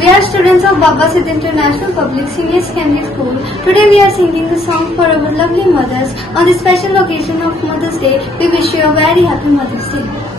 We are students of Baba Sid International Public Senior Secondary School. Today we are singing the song for our lovely mothers. On the special occasion of Mother's Day, we wish you a very happy Mother's Day.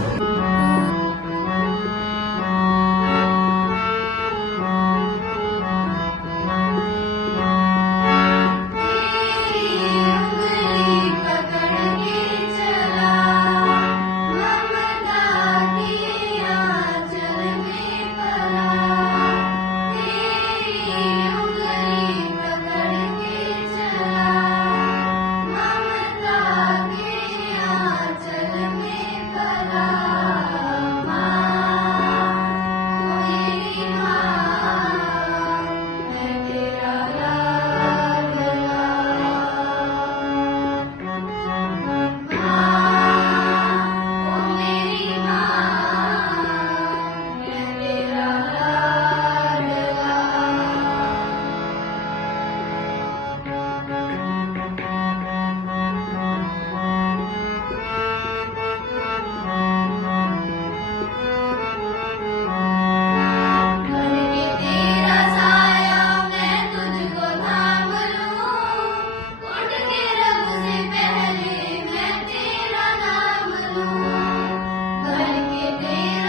घर के